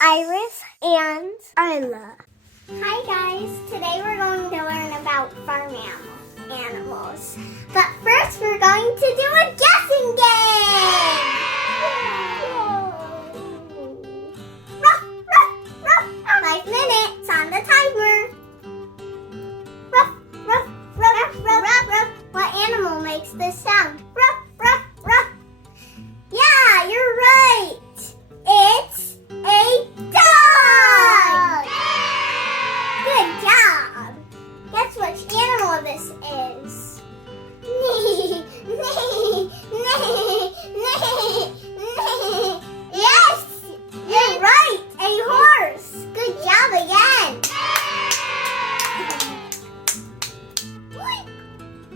Iris and Isla. Hi guys, today we're going to learn about farm animals. But first we're going to do a guessing game! Ruff, ruff, ruff. 5 minutes on the timer. Ruff, ruff, ruff, ruff, ruff, ruff. What animal makes this sound? Ruff, ruff, ruff. Yeah, you're right. It's a dog! Good job! Guess which animal this is? Yes! You're right! A horse! Good job again!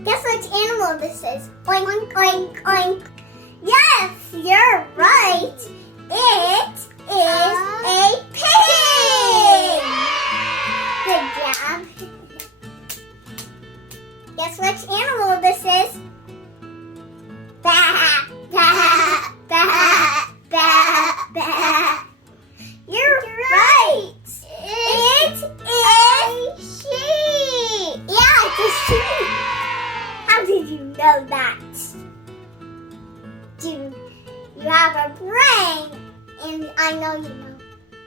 Guess which animal this is? Oink, oink, oink. Yes! You're right! It is a pig! Good job. Guess which animal this is? Bah, bah, bah, bah, bah. You're right! It is sheep! Yeah, it's a sheep! How did you know that? You have a brain, and I know you know.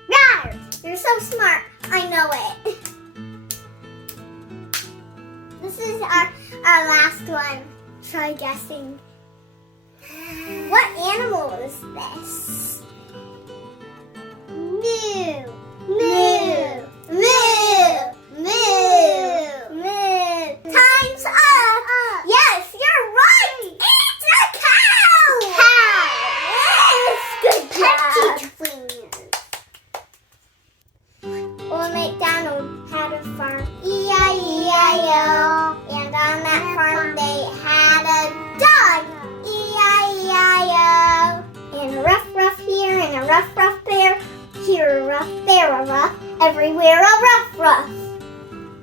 Rawr! You're so smart. I know it. This is our last one. Try guessing. What animal is this? Moo. Moo. Moo. Moo. Moo. Time's up. Yes, you're right. It's a cow. Cow. Yes, good job. Old MacDonald had a farm, E-I-E-I-O. And on that farm they had a dog, E-I-E-I-O. And a rough, rough here and a rough, rough there. Here a rough, there a rough, everywhere a rough, rough.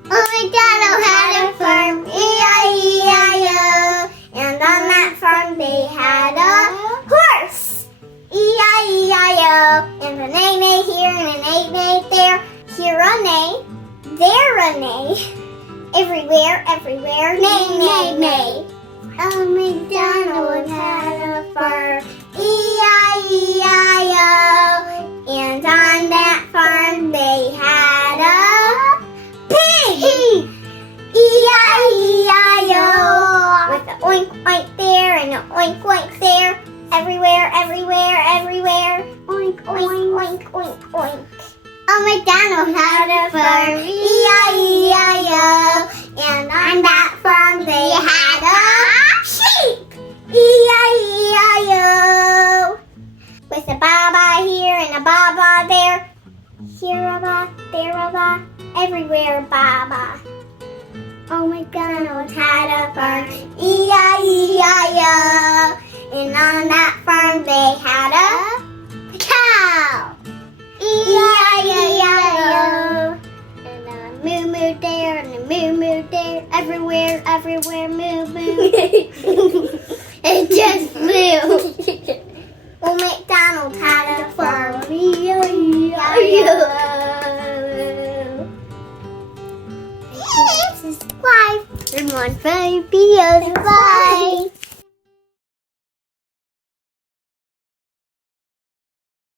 Old MacDonald had a farm, E-I-E-I-O. And on that farm they had a horse, E-I-E-I-O. And a neigh-neigh here and a neigh-neigh there. Here a neigh, there a neigh. Everywhere, everywhere, neigh, neigh, neigh. Old MacDonald had a farm, E-I-E-I-O. And on that farm they had a pig, E-I-E-I-O. With an oink, oink there and an oink, oink there. Everywhere, everywhere, everywhere. Oink, oink, oink, oink, oink. Old MacDonald had a farm, E-I-E-I-O. And on that farm they had a sheep, E-I-E-I-O. With a ba-ba here and a ba-ba there. Here a ba, there a ba, everywhere a ba-ba. Old MacDonald had a farm, E-I-E-I-O. And on that farm they had a cow, E-I-E-I-O. And a moo moo there and a moo moo there. Everywhere, everywhere, moo moo. It just flew. Old MacDonald had a farm, E-I-E-I-O. Subscribe. And 1 5 videos. Bye.